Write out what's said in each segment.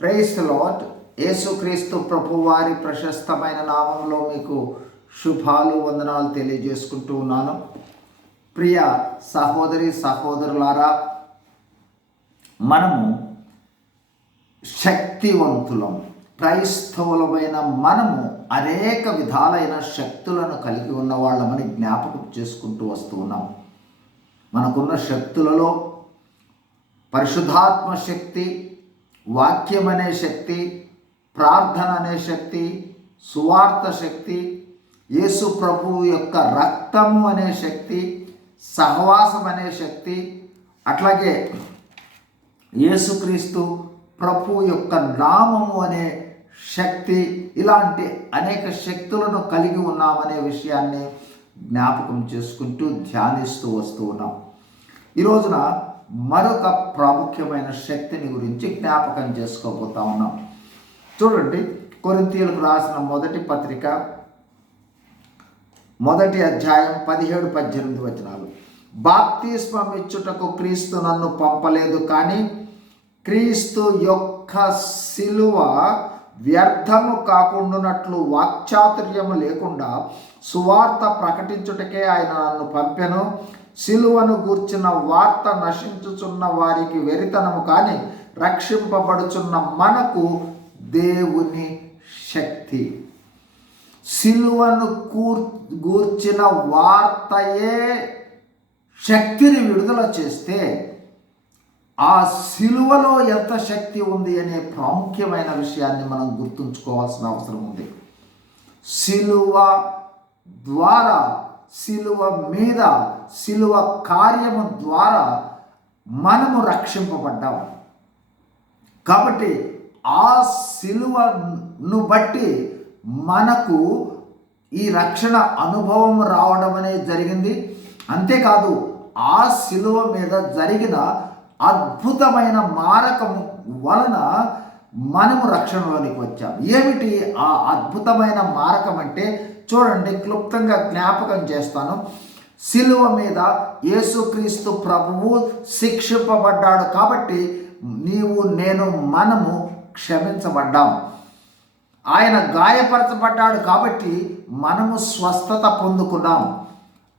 Price lot యేసుక్రీస్తు ప్రభు వారి ప్రశస్తమైన నామంలో మీకు శుభాలు వందనాలు తెలియజేసుకుంటూ ఉన్నాను. ప్రియ సహోదరి సహోదరులారా మనము శక్తివంతులం క్రైస్తవులమైన మనము అనేక విధాలైన శక్తులను కలిగి ఉన్న వాళ్ళమని జ్ఞాపకం చేసుకుంటూ వస్తూ ఉన్నాం. మనకున్న శక్తులలో పరిశుద్ధాత్మ శక్తి వాక్యం అనే శక్తి ప్రార్థన అనే శక్తి సువార్త శక్తి యేసు ప్రభువు యొక్క రక్తము అనే శక్తి సహవాసం అనే శక్తి అట్లాగే యేసుక్రీస్తు ప్రభు యొక్క నామము అనే శక్తి ఇలాంటి అనేక శక్తులను కలిగి ఉన్నామనే విషయాన్ని జ్ఞాపకం చేసుకుంటూ ధ్యానిస్తూ వస్తూ ఉన్నాం. ఈ రోజున మరొక ప్రాముఖ్యమైన శక్తిని గురించి జ్ఞాపకం చేసుకోబోతా ఉన్నాం. చూడండి కొరింతీయులకు రాసిన మొదటి పత్రిక మొదటి అధ్యాయం పదిహేడు పద్దెనిమిది వచనాలు. బాప్తిస్మం ఇచ్చుటకు క్రీస్తు నన్ను పంపలేదు కానీ క్రీస్తు యొక్క శిలువ వ్యర్థము కాకుండానట్లు వాక్చాతుర్యము లేకుండా సువార్త ప్రకటించుటకే ఆయన నన్ను పంపెను. సిలువను గూర్చిన వార్త నశించుచున్న వారికి వెరితనము కానీ రక్షింపబడుచున్న మనకు దేవుని శక్తి. సిలువను కూర్ గూర్చిన వార్తయే శక్తిని విడుదల చేస్తే ఆ సిలువలో ఎంత శక్తి ఉంది అనే ప్రాముఖ్యమైన విషయాన్ని మనం గుర్తుంచుకోవాల్సిన అవసరం ఉంది. సిలువ ద్వారా సిలువ మీద సిలువ కార్యము ద్వారా మనము రక్షింపబడ్డాం. కాబట్టి ఆ సిలువను బట్టి మనకు ఈ రక్షణ అనుభవం రావడం అనేది జరిగింది. అంతేకాదు ఆ సిలువ మీద జరిగిన అద్భుతమైన మారకం వలన మనము రక్షణలోనికి వచ్చాం. ఏమిటి ఆ అద్భుతమైన మారకం అంటే చూడండి క్లుప్తంగా జ్ఞాపకం చేస్తాను. సిలువ మీద యేసుక్రీస్తు ప్రభువు శిక్షింపబడ్డాడు కాబట్టి నీవు నేను మనము క్షమించబడ్డాం. ఆయన గాయపరచబడ్డాడు కాబట్టి మనము స్వస్థత పొందుకున్నాం.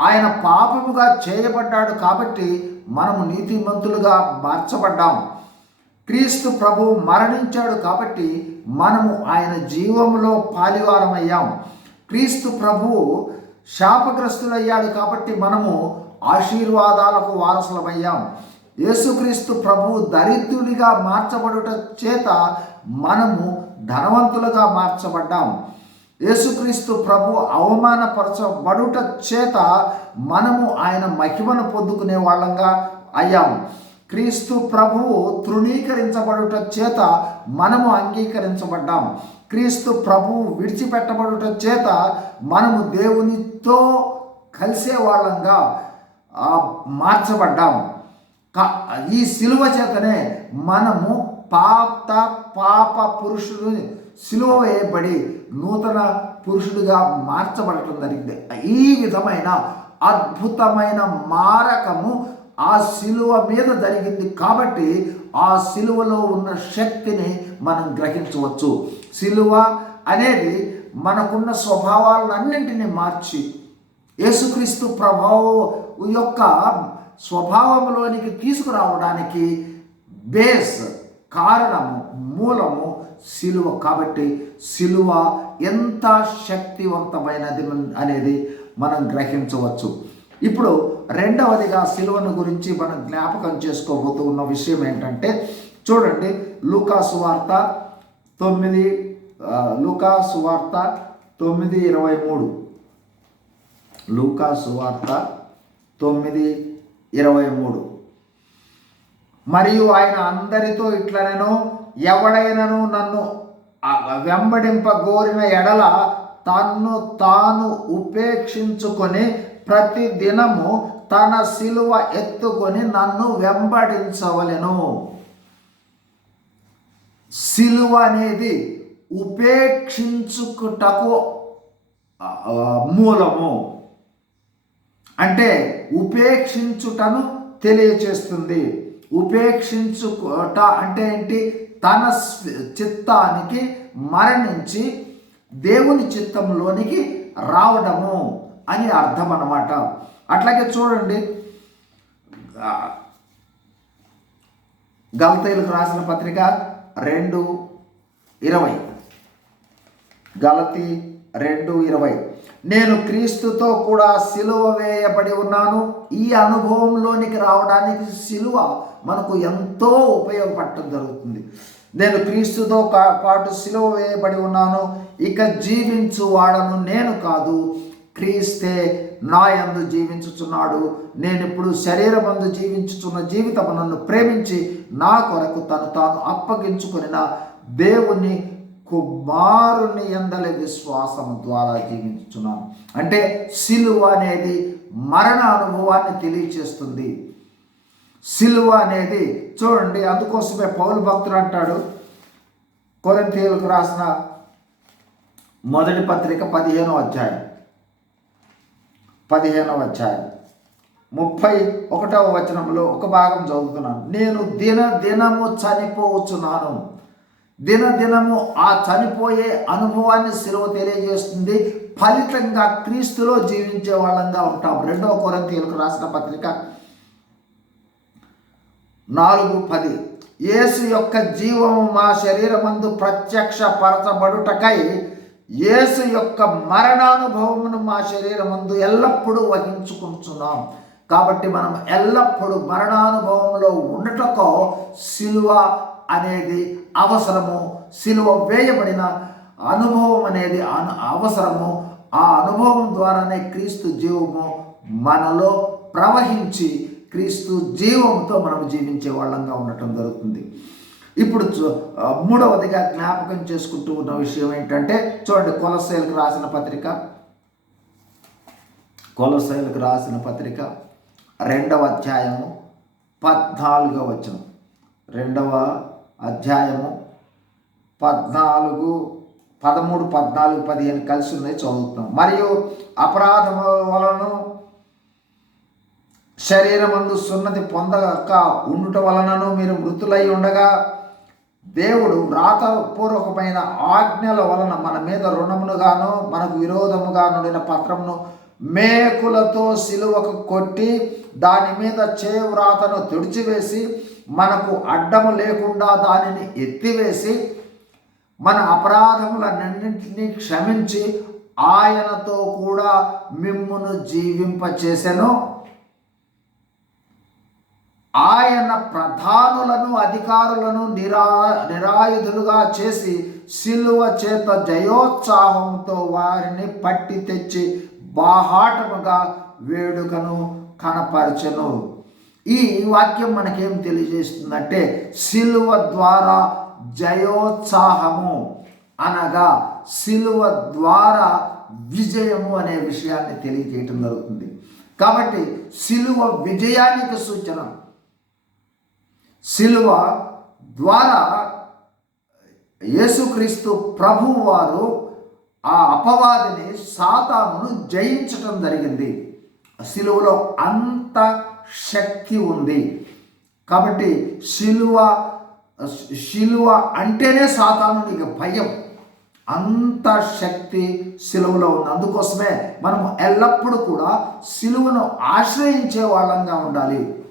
ఆయన పాపముగా చేయబడ్డాడు కాబట్టి మనము నీతిమంతులుగా మార్చబడ్డాం. క్రీస్తు ప్రభువు మరణించాడు కాబట్టి మనము ఆయన జీవంలో పాలివారమయ్యాం. క్రీస్తు ప్రభువు శాపగ్రస్తులయ్యాడు కాబట్టి మనము ఆశీర్వాదాలకు వారసులమయ్యాం. యేసుక్రీస్తు ప్రభు దరిద్రుడిగా మార్చబడుట చేత మనము ధనవంతులుగా మార్చబడ్డాం. యేసుక్రీస్తు ప్రభు అవమానపరచబడుట చేత మనము ఆయన మహిమను పొందుకునే వాళ్ళంగా అయ్యాం. క్రీస్తు ప్రభువు తృణీకరించబడుట చేత మనము అంగీకరించబడ్డాం. క్రీస్తు ప్రభువు విడిచిపెట్టబడుట చేత మనము దేవునితో కలిసే వాళ్ళంగా మార్చబడ్డాం ఈ సిలువ చేతనే మనము పాత పాప పురుషుడిని సిలువ వేయబడి నూతన పురుషుడిగా మార్చబడటం జరిగింది. ఈ విధమైన అద్భుతమైన మారకము ఆ సిలువ మీద జరిగింది కాబట్టి ఆ సిలువలో ఉన్న శక్తిని మనం గ్రహించవచ్చు. సిలువ అనేది మనకున్న స్వభావాలన్నింటినీ మార్చి యేసుక్రీస్తు ప్రభావం యొక్క స్వభావంలోనికి తీసుకురావడానికి బేస్ కారణము మూలము సిలువ కాబట్టి సిలువ ఎంత శక్తివంతమైనది అనేది మనం గ్రహించవచ్చు. ఇప్పుడు రెండవదిగా సిలువను గురించి మనం జ్ఞాపకం చేసుకోబోతూ ఉన్న విషయం ఏంటంటే చూడండి లూకా సువార్త తొమ్మిది లూకా సువార్త తొమ్మిది ఇరవై మూడు. లూకా సువార్త తొమ్మిది ఇరవై మూడు. మరియు ఆయన అందరితో ఇట్లనను ఎవడైనను నన్ను వెంబడింపగోరిన ఎడల తన్ను తాను ఉపేక్షించుకొని ప్రతి దినము తన సిలువ ఎత్తుకొని నన్ను వెంబడించవలెను. సిలువ అనేది ఉపేక్షించుకుటకు మూలము. అంటే ఉపేక్షించుటను తెలియచేస్తుంది. ఉపేక్షించుకోట అంటే ఏంటి? తన చిత్తానికి మరణించి దేవుని చిత్తంలోనికి రావడము. అని అర్థం అన్నమాట అట్లాగే చూడండి గలతీలకు రాసిన పత్రిక రెండు ఇరవై. గలతి రెండు ఇరవై. నేను క్రీస్తుతో కూడా సిలువ వేయబడి ఉన్నాను. ఈ అనుభవంలోనికి రావడానికి సిలువ మనకు ఎంతో ఉపయోగపడటం జరుగుతుంది. నేను క్రీస్తుతో పాటు సిలువ వేయబడి ఉన్నాను. ఇక జీవించు వాడను నేను కాదు. క్రీస్తే నా యందు జీవించుచున్నాడు. నేను ఇప్పుడు శరీరమందు జీవించుచున్న జీవితం నన్ను ప్రేమించి నా కొరకు తను తాను అప్పగించుకున్న దేవుని కుమారుని ఎందల విశ్వాసం ద్వారా జీవించుచున్నాను అంటే సిలువ అనేది మరణ అనుభవాన్ని తెలియచేస్తుంది. సిలువ అనేది చూడండి అందుకోసమే పౌరు భక్తుడు అంటాడు. కొరింథీయులకు రాసిన మొదటి పత్రిక పదిహేనో అధ్యాయం. పదిహేనవ అధ్యాయం. ముప్పై ఒకటవ వచనంలో ఒక భాగం చదువుతున్నాను. నేను దిన దినము చనిపోవచ్చున్నాను. దినదినము ఆ చనిపోయే అనుభవాన్ని సెలవు తెలియజేస్తుంది. ఫలితంగా క్రీస్తులో జీవించే వాళ్ళంగా ఉంటాం. రెండవ కొరంతీయులకు రాసిన పత్రిక నాలుగు పది. యేసు యొక్క జీవము మా శరీరమందు ప్రత్యక్ష పరచబడుటకై యేసు యొక్క మరణానుభవమును మా శరీరమందు ఎల్లప్పుడూ వహించుకుంటున్నాం. కాబట్టి మనం ఎల్లప్పుడూ మరణానుభవంలో ఉండటకో సిలువ అనేది అవసరము సిలువ వేయబడిన అనుభవం అనేది అవసరము. ఆ అనుభవం ద్వారానే క్రీస్తు జీవము మనలో ప్రవహించి క్రీస్తు జీవంతో మనం జీవించే వాళ్ళంగా ఉండటం జరుగుతుంది. ఇప్పుడు చూ- మూడవదిగా జ్ఞాపకం చేసుకుంటూ ఉన్న విషయం ఏంటంటే చూడండి కొలసైలకు రాసిన పత్రిక. కొలసైలకు రాసిన పత్రిక రెండవ అధ్యాయము పద్నాలుగో వచనం. రెండవ అధ్యాయము పద్నాలుగు పదమూడు పద్నాలుగు పదిహేను కలిసి ఉన్నాయి చదువుతున్నాం. మరియు అపరాధము వలన శరీరమందు సున్నతి పొందక ఉండుట వలనను మీరు మృతులై ఉండగా దేవుడు వ్రాతపూర్వకమైన ఆజ్ఞల వలన మన మీద రుణమునుగాను మనకు విరోధముగా నుండిన పత్రమును మేకులతో సిలువకు కొట్టి దాని మీద చేవ్రాతను తుడిచివేసి మనకు అడ్డము లేకుండా దానిని ఎత్తివేసి మన అపరాధములన్నింటినీ క్షమించి ఆయనతో కూడా మిమ్మును జీవింపచేసెను. ఆయన ప్రధానులను అధికారులను నిరా నిరాయుధులుగా చేసి సిలువ చేత జయోత్సాహంతో వారిని పట్టి తెచ్చి బాహాటముగా వేడుకను కనపరచను. ఈ వాక్యం మనకేం తెలియజేస్తుందంటే సిలువ ద్వారా జయోత్సాహము అనగా సిలువ ద్వారా విజయము అనే విషయాన్ని తెలియజేయటం జరుగుతుంది. కాబట్టి సిలువ విజయానికి సూచన. సిలువ ద్వారా యేసుక్రీస్తు ప్రభు వారు ఆ అపవాదిని సాతాను జయించటం జరిగింది. సిలువలో అంత శక్తి ఉంది. కాబట్టి శిలువ శిలువ అంటేనే సాతానునికి భయం. అంత శక్తి సిలువలో ఉంది. అందుకోసమే మనం ఎల్లప్పుడూ కూడా సిలువను ఆశ్రయించే వాళ్ళంగా ఉండాలి.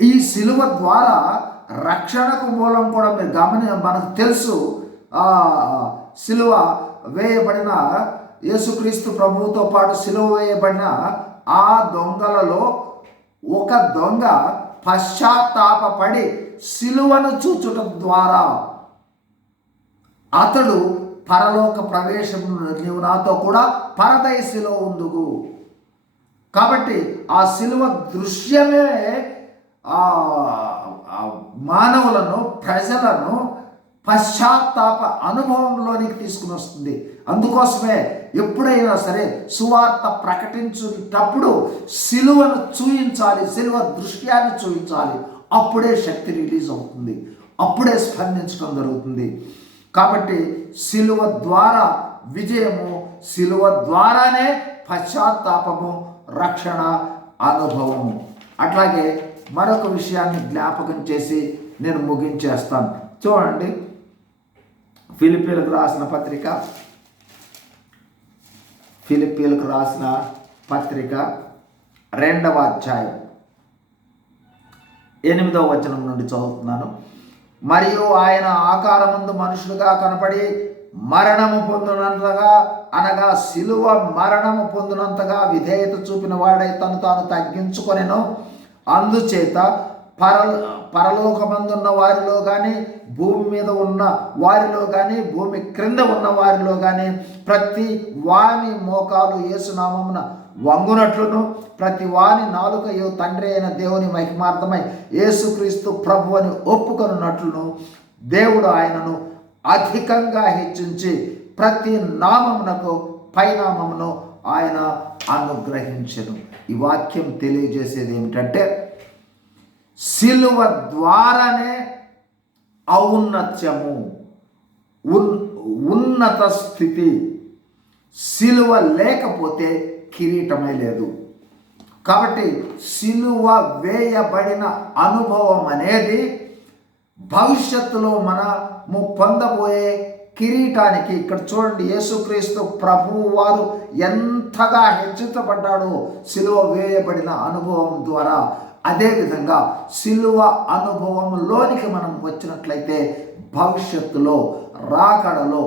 ఈ సిలువ ద్వారా రక్షణకు మూలం కూడా మీరు గమని మనకు తెలుసు. సిలువ వేయబడిన యేసుక్రీస్తు ప్రభువుతో పాటు సిలువ వేయబడిన ఆ దొంగలలో ఒక దొంగ పశ్చాత్తాపపడి సిలువను చూచటం ద్వారా అతడు పరలోక ప్రవేశం నీవు నాతో కూడా పరదయసిలో ఉందుకు కాబట్టి ఆ సిలువ దృశ్యమే మానవులను ప్రజలను పశ్చాత్తాప అనుభవంలోనికి తీసుకుని వస్తుంది. అందుకోసమే ఎప్పుడైనా సరే సువార్త ప్రకటించుటప్పుడు సిలువను చూయించాలి సిలువ దృశ్యాన్ని చూయించాలి. అప్పుడే శక్తి రిలీజ్ అవుతుంది. అప్పుడే స్పందించడం జరుగుతుంది. కాబట్టి సిలువ ద్వారా విజయము సిలువ ద్వారానే పశ్చాత్తాపము రక్షణ అనుభవము అట్లాగే మరొక విషయాన్ని జ్ఞాపకం చేసి నేను ముగించేస్తాను. చూడండి. ఫిలిపీలకు రాసిన పత్రిక. ఫిలిపీలకు రాసిన పత్రిక రెండవ అధ్యాయం. ఎనిమిదవ వచనం నుండి చదువుతున్నాను. మరియు ఆయన ఆకారముందు మనుషులుగా కనపడి మరణము పొందినంతగా అనగా శిలువ మరణము పొందినంతగా విధేయత చూపిన వాడై తను తాను తగ్గించుకొనెను. అందుచేత పర పరలోకమందున్న వారిలో కానీ భూమి మీద ఉన్న వారిలో కానీ భూమి క్రింద ఉన్న వారిలో కానీ ప్రతి వాని మోకాలు ఏసునామమున వంగునట్లును. ప్రతి వాని నాలుకయు తండ్రి అయిన దేవుని మహిమార్థమై యేసుక్రీస్తు ప్రభు అని ఒప్పుకొనున్నట్లును. దేవుడు ఆయనను అధికంగా హెచ్చించి ప్రతి నామమునకు పైనామమును ఆయన అనుగ్రహించను. ఈ వాక్యం తెలియజేసేది ఏమిటంటే సిలువ ద్వారానే ఔన్నత్యము ఉన్ ఉన్నత స్థితి. సిలువ లేకపోతే కిరీటమే లేదు. కాబట్టి సిలువ వేయబడిన అనుభవం అనేది భవిష్యత్తులో మనము పొందబోయే కిరీటానికి. ఇక్కడ చూడండి యేసుక్రీస్తు ప్రభువు వారు ఎంతగా హెచ్చించబడ్డాడో సిలువ వేయబడిన అనుభవం ద్వారా. అదేవిధంగా సిలువ అనుభవంలోనికి మనం వచ్చినట్లయితే భవిష్యత్తులో రాకడలో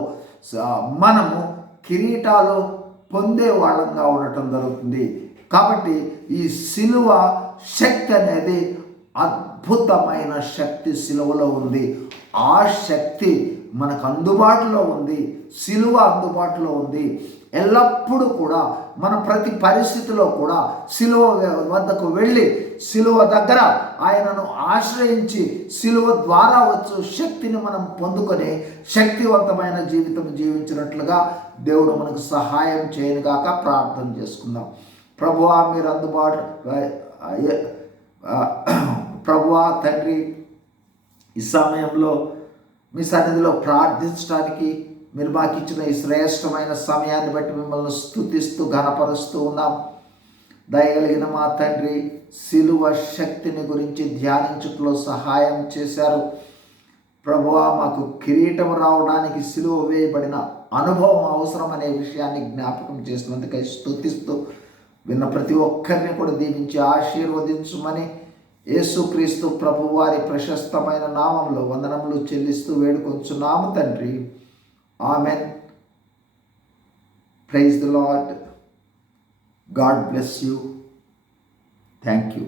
మనము కిరీటాలు పొందే వాళ్ళంగా ఉండటం జరుగుతుంది. కాబట్టి ఈ సిలువ శక్తి అనేది అద్భుతమైన శక్తి సిలువలో ఉంది. ఆ శక్తి మనకు అందుబాటులో ఉంది సిలువ అందుబాటులో ఉంది. ఎల్లప్పుడూ కూడా మన ప్రతి పరిస్థితిలో కూడా సిలువ వద్దకు వెళ్ళి సిలువ దగ్గర ఆయనను ఆశ్రయించి సిలువ ద్వారా వచ్చు శక్తిని మనం పొందుకొని శక్తివంతమైన జీవితం జీవించినట్లుగా దేవుడు మనకు సహాయం చేయనుగాక ప్రార్థన చేసుకుందాం. ప్రభువా మీరు అందుబాటు ప్రభువా తండ్రి ఈ సమయంలో మీ సన్నిధిలో ప్రార్థించడానికి మీరు మాకు ఇచ్చిన ఈ శ్రేష్టమైన సమయాన్ని బట్టి మిమ్మల్ని స్థుతిస్తూ ఘనపరుస్తూ ఉన్నాం. దయగలిగిన మా తండ్రి సిలువ శక్తిని గురించి ధ్యానించుట్లో సహాయం చేశారు. ప్రభువా మాకు కిరీటం రావడానికి సిలువ వేయబడిన అనుభవం అవసరం అనే విషయాన్ని జ్ఞాపకం చేసినందుకై స్థుతిస్తూ విన్న ప్రతి ఒక్కరిని కూడా దీవించి ఆశీర్వదించమని యేసుక్రీస్తు ప్రభువారి ప్రశస్తమైన నామంలో వందనములు చెల్లిస్తూ వేడుకొంచున్నాము తండ్రి. Amen. Praise the lord God bless you. Thank you